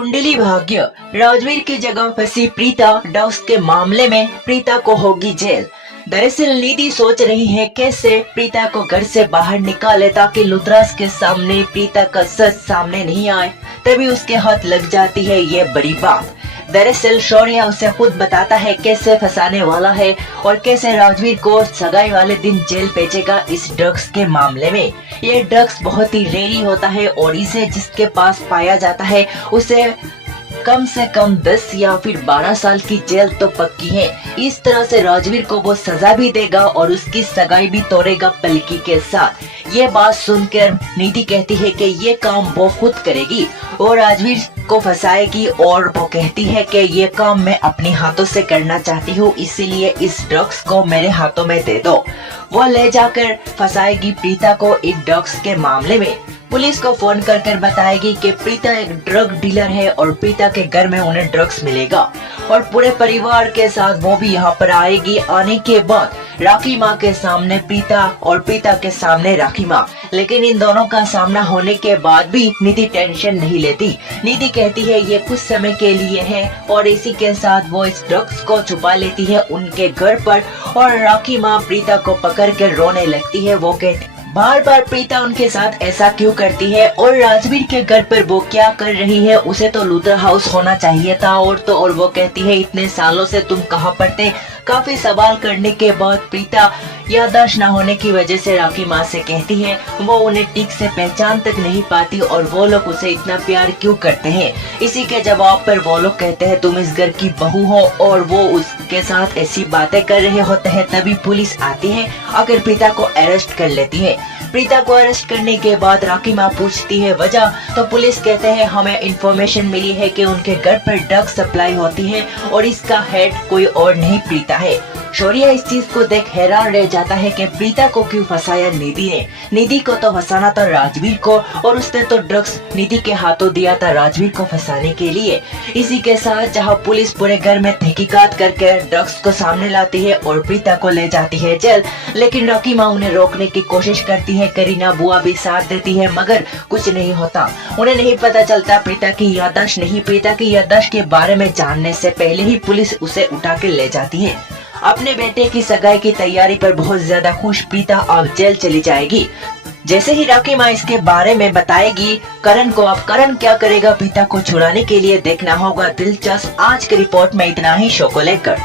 कुंडली भाग्य। राजवीर की जगह फंसी प्रीता, ड्रग्स के मामले में प्रीता को होगी जेल। दरअसल निधि सोच रही है कैसे प्रीता को घर से बाहर निकाले ताकि लुथराज के सामने प्रीता का सच सामने नहीं आए। तभी उसके हाथ लग जाती है ये बड़ी बात। दरअसल शौर्य उसे खुद बताता है कैसे फंसाने वाला है और कैसे राजवीर को सगाई वाले दिन जेल भेजेगा इस ड्रग्स के मामले में। ये ड्रग्स बहुत ही रेरी होता है और इसे जिसके पास पाया जाता है उसे कम से कम 10 या फिर 12 साल की जेल तो पक्की है। इस तरह से राजवीर को वो सजा भी देगा और उसकी सगाई भी तोड़ेगा पलकी के साथ। ये बात सुनकर निधि कहती है कि ये काम वो खुद करेगी और राजवीर को फंसाएगी और वो कहती है कि ये काम मैं अपने हाथों से करना चाहती हूँ, इसीलिए इस ड्रग्स को मेरे हाथों में दे दो। वो ले जाकर फंसाएगी प्रीता को एक ड्रग्स के मामले में। पुलिस को फोन कर बताएगी कि प्रीता एक ड्रग डीलर है और प्रीता के घर में उन्हें ड्रग्स मिलेगा और पूरे परिवार के साथ वो भी यहाँ पर आएगी। आने के बाद राखी माँ के सामने प्रीता और प्रीता के सामने राखी माँ। लेकिन इन दोनों का सामना होने के बाद भी निधि टेंशन नहीं लेती। निधि कहती है ये कुछ समय के लिए है और इसी के साथ वो इस ड्रग्स को छुपा लेती है उनके घर पर और राखी माँ प्रीता को पकड़ कर रोने लगती है। वो कहती बार बार प्रीता उनके साथ ऐसा क्यों करती है और राजवीर के घर पर वो क्या कर रही है, उसे तो लूथरा हाउस होना चाहिए था। और वो कहती है इतने सालों से तुम कहाँ पर थे। काफी सवाल करने के बाद प्रीता याददाश्त न होने की वजह से राखी माँ से कहती है वो उन्हें ठीक से पहचान तक नहीं पाती और वो लोग उसे इतना प्यार क्यों करते हैं। इसी के जवाब पर वो लोग कहते हैं तुम इस घर की बहू हो और वो उसके साथ ऐसी बातें कर रहे होते हैं। तभी पुलिस आती है आकर प्रीता को अरेस्ट कर लेती है। प्रीता को अरेस्ट करने के बाद राखी माँ पूछती है वजह, तो पुलिस कहते हैं हमें इंफॉर्मेशन मिली है कि उनके घर पर ड्रग्स सप्लाई होती है और इसका हेड कोई और नहीं प्रीता है। शौर्य इस चीज को देख हैरान रह जाता है कि प्रीता को क्यों फंसाया निधि ने। निधि को तो फंसाना था राजवीर को और उसने तो ड्रग्स निधि के हाथों दिया था राजवीर को फंसाने के लिए। इसी के साथ जहां पुलिस पूरे घर में तहकीकात करके ड्रग्स को सामने लाती है और प्रीता को ले जाती है जेल, लेकिन राखी माँ उन्हें रोकने की कोशिश करती है। करीना बुआ भी साथ देती है मगर कुछ नहीं होता। उन्हें नहीं पता चलता प्रीता की याददाश्त नहीं। प्रीता की याददाश्त के बारे में जानने से पहले ही पुलिस उसे उठा के ले जाती है। अपने बेटे की सगाई की तैयारी पर बहुत ज्यादा खुश प्रीता अब जेल चली जाएगी। जैसे ही राखी माँ इसके बारे में बताएगी करण को, अब करण क्या करेगा प्रीता को छुड़ाने के लिए देखना होगा दिलचस्प। आज की रिपोर्ट में इतना ही, शो को लेकर।